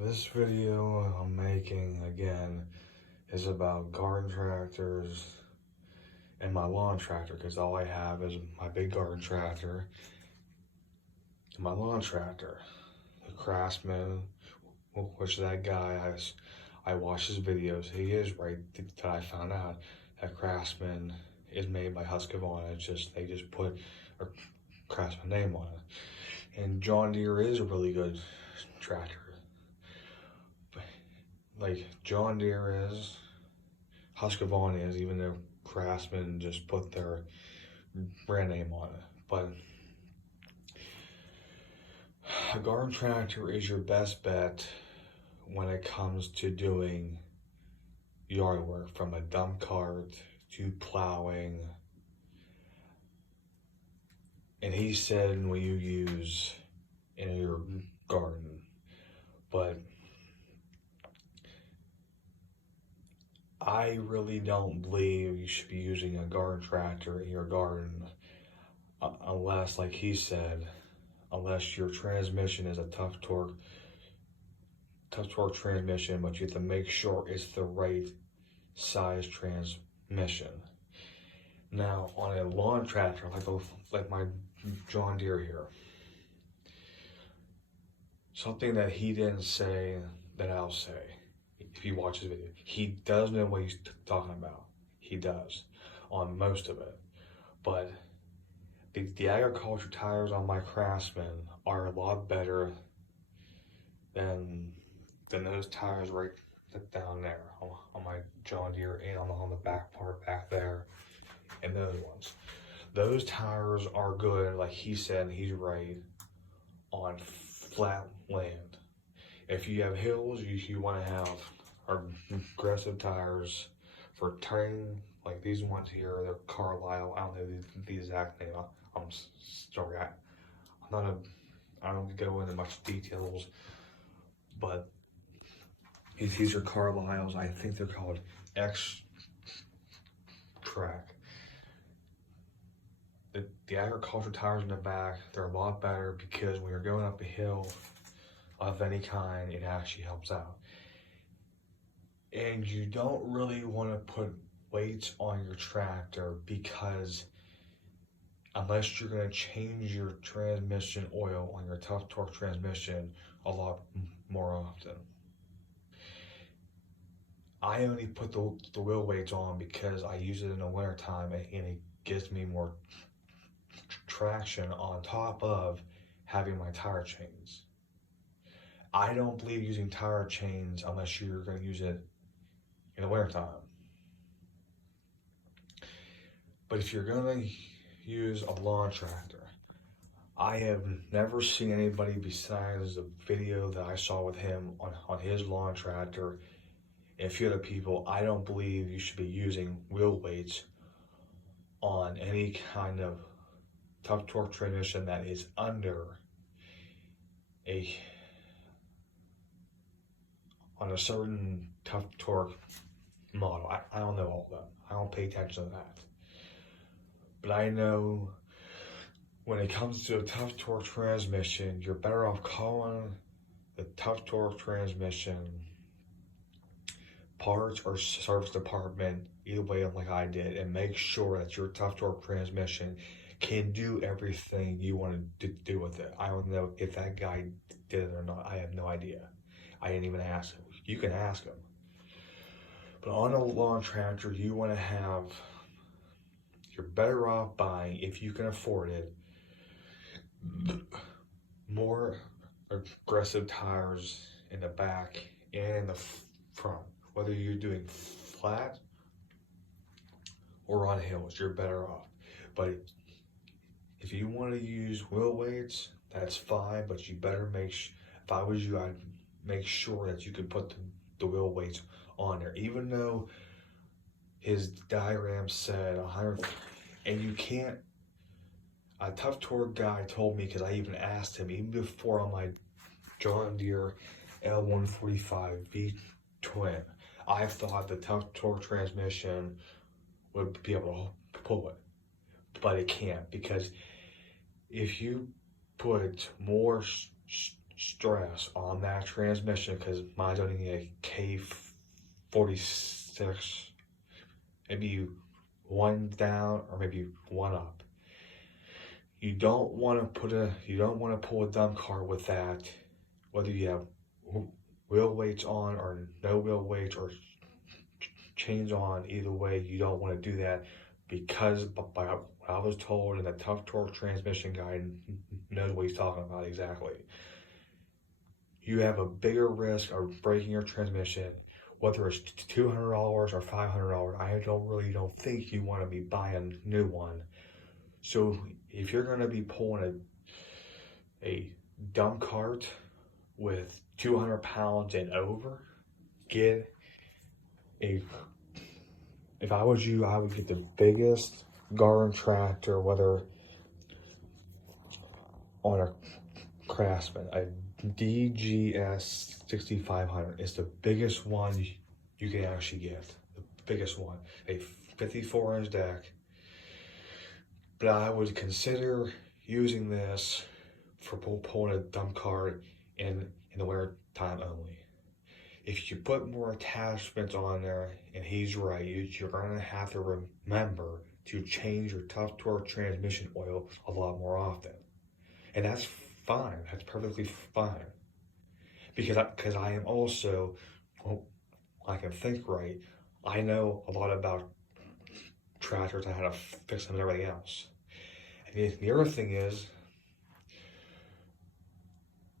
This video I'm making again is about garden tractors and my lawn tractor, because all I have is my big garden tractor and my lawn tractor. The Craftsman, which that guy, I watch his videos, he is right that I found out that Craftsman is made by Husqvarna. They just put a Craftsman name on it. And John Deere is a really good tractor. Like John Deere is, Husqvarna is, even though Craftsman just put their brand name on it. But a garden tractor is your best bet when it comes to doing yard work, from a dump cart to plowing. And he said when you use in your garden, but I really don't believe you should be using a garden tractor in your garden unless, like he said, unless your transmission is a tough torque transmission, but you have to make sure it's the right size transmission. Now, on a lawn tractor, like my John Deere here, something that he didn't say that I'll say, if you watch his video, he does know what he's talking about. He does, on most of it. But the agriculture tires on my Craftsman are a lot better than those tires right down there on my John Deere, and on the back part back there, and those ones. Those tires are good, like he said, he's right, on flat land. If you have hills, you want to have aggressive tires for turning, like these ones here. They're Carlisle. I don't know the exact name. I'm sorry. I don't go into much details, but these are Carlisles. I think they're called X-Track. The agriculture tires in the back, they're a lot better, because when you're going up a hill of any kind, it actually helps out. And you don't really want to put weights on your tractor, because unless you're going to change your transmission oil on your tough torque transmission a lot more often. I only put the wheel weights on because I use it in the winter time, and it gives me more traction on top of having my tire chains. I don't believe using tire chains unless you're going to use it in the winter time. But if you're going to use a lawn tractor, I have never seen anybody besides the video that I saw with him on his lawn tractor and a few other people. I don't believe you should be using wheel weights on any kind of tough torque transmission that is under on a certain tough torque model. I don't know all of them. I don't pay attention to that. But I know when it comes to a tough torque transmission, you're better off calling the tough torque transmission parts or service department, either way, like I did, and make sure that your tough torque transmission can do everything you want to do with it. I don't know if that guy did it or not. I have no idea. I didn't even ask him. You can ask him. But on a lawn tractor, you want to have, you're better off buying, if you can afford it, more aggressive tires in the back and in the front. Whether you're doing flat or on hills, you're better off. But if you want to use wheel weights, that's fine, but you better if I was you, I'd make sure that you can put the wheel weights on there. Even though his diagram said 100, and you can't, a tough torque guy told me, because I even asked him, even before on my John Deere L145 V twin, I thought the tough torque transmission would be able to pull it, but it can't, because if you put more stress on that transmission, because mine's only a K46, maybe one down or maybe one up. You don't want to pull a dump cart with that, whether you have wheel weights on or no wheel weights or chains on. Either way, you don't want to do that, because by what I was told, and the Tough Torque transmission guy knows what he's talking about exactly. You have a bigger risk of breaking your transmission, whether it's $200 or $500. I don't think you want to be buying a new one. So if you're going to be pulling a dump cart with 200 pounds and over, get a. If I was you, I would get the biggest garden tractor, whether on a Craftsman, a DGS 6500. It's the biggest one you can actually get. The biggest one, a 54-inch deck. But I would consider using this for pulling a dump cart in the winter time only. If you put more attachments on there, and he's right, you're going to have to remember to change your Tough Torque transmission oil a lot more often. And that's fine. That's perfectly fine. Because I am also, well, I can think right. I know a lot about tractors and how to fix them and everything else. And the other thing is,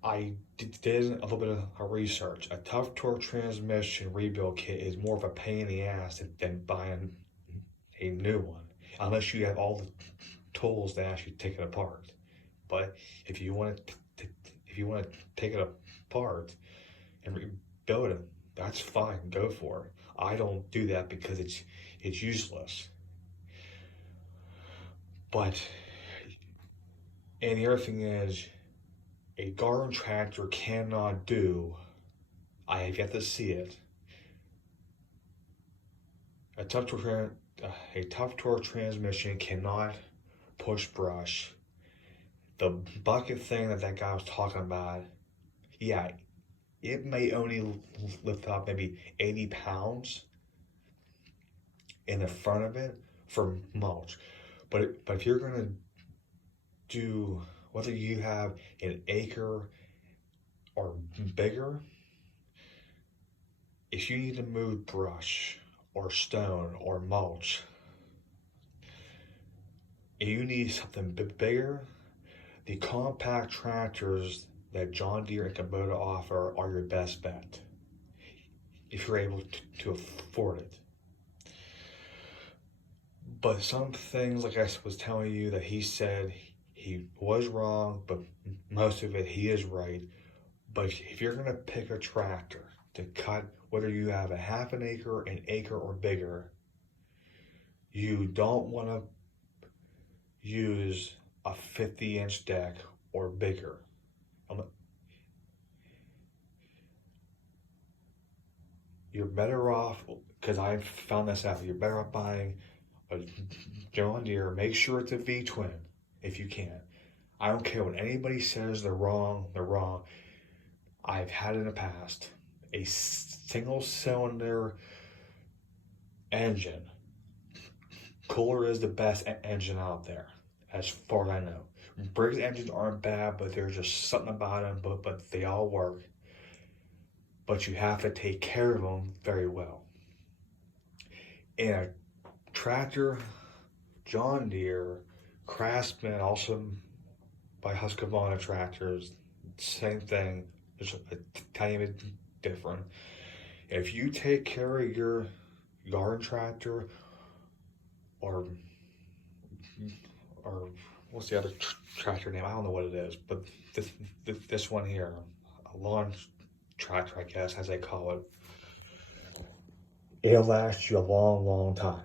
I did a little bit of research. A Tough Torque transmission rebuild kit is more of a pain in the ass than buying a new one, unless you have all the tools to actually take it apart. But if you want to take it apart and rebuild it, that's fine. Go for it. I don't do that because it's useless. But and the other thing is, a garden tractor cannot do. I have yet to see it. A Tough Torque transmission cannot push brush. The bucket thing that guy was talking about, yeah, it may only lift up maybe 80 pounds in the front of it for mulch. But if you're going to do, whether you have an acre or bigger, if you need to move brush or stone or mulch, and you need something bigger, the compact tractors that John Deere and Kubota offer are your best bet, if you're able to afford it. But some things, like I was telling you, that he said he was wrong, but most of it he is right. But if you're going to pick a tractor to cut, whether you have a half an acre, or bigger, you don't want to use a 50-inch deck or bigger. You're better off, because I found this out, you're better off buying a John Deere. Make sure it's a V-twin if you can. I don't care what anybody says, they're wrong. I've had in the past a single cylinder engine. Kohler is the best engine out there, as far as I know. Briggs engines aren't bad, but there's just something about them, but they all work. But you have to take care of them very well. And a tractor, John Deere, Craftsman, also by Husqvarna tractors, same thing, just a tiny bit different. If you take care of your garden tractor, or what's the other tractor name? I don't know what it is, but this one here, a lawn tractor, I guess, as they call it, it'll last you a long time.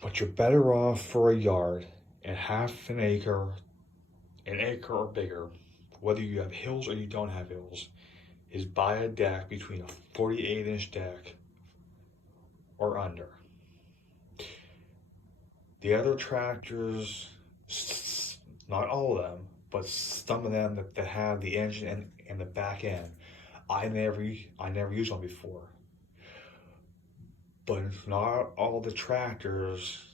But you're better off for a yard and half an acre or bigger, whether you have hills or you don't have hills, is buy a deck between a 48-inch deck or under. The other tractors, not all of them, but some of them that have the engine and the back end, I never used one before. But not all the tractors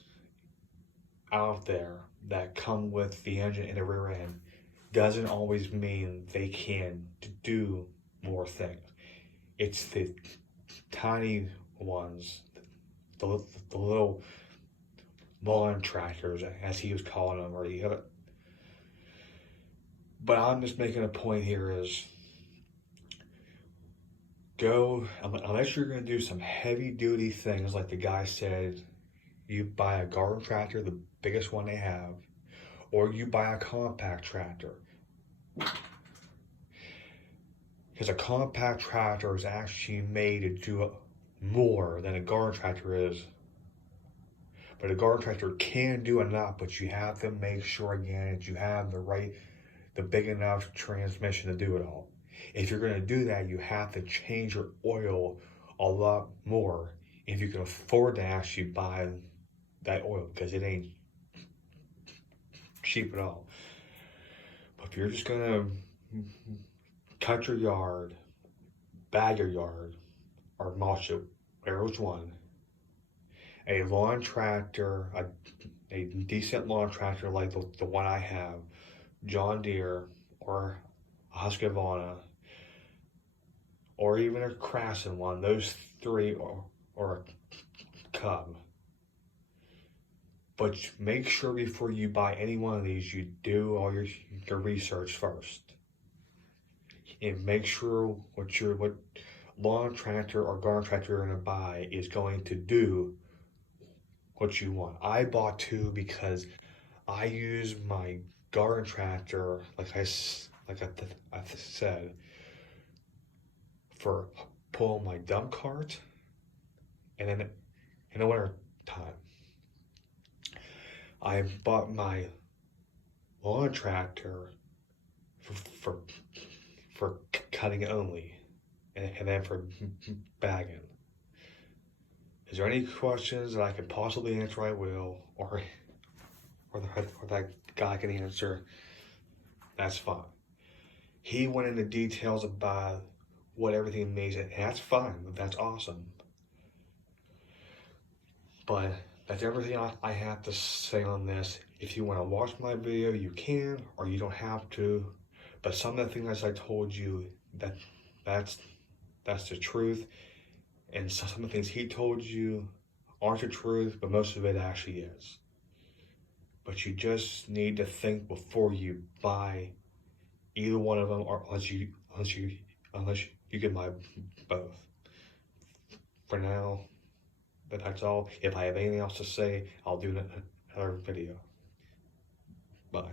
out there that come with the engine and the rear end doesn't always mean they can do more things. It's the tiny ones, the little lawn tractors, as he was calling them, or the other. But I'm just making a point here is go, unless you're going to do some heavy duty things like the guy said, you buy a garden tractor, the biggest one they have, or you buy a compact tractor. Because a compact tractor is actually made to do more than a garden tractor is. But a garden tractor can do enough, but you have to make sure again that you have the big enough transmission to do it all. If you're going to do that, you have to change your oil a lot more if you can afford to actually buy that oil, because it ain't cheap at all. But if you're just going to cut your yard, bag your yard, or mulch it, which one, a lawn tractor, a decent lawn tractor like the one I have, John Deere or a Husqvarna, or even a Craftsman one, those three, or a Cub. But make sure before you buy any one of these, you do all your research first. And make sure what lawn tractor or garden tractor you're going to buy is going to do what you want. I bought two because I use my garden tractor, like I said, for pulling my dump cart, and then in the winter time, I bought my lawn tractor for, for cutting only, and then for bagging. Is there any questions that I can possibly answer? I will, or that guy can answer. That's fine. He went into details about what everything means, and that's fine. That's awesome. But that's everything I have to say on this. If you want to watch my video, you can, or you don't have to. But some of the things I told you, that's the truth. And some of the things he told you aren't the truth, but most of it actually is. But you just need to think before you buy either one of them, or unless you can buy both. For now, that's all. If I have anything else to say, I'll do another video. Bye.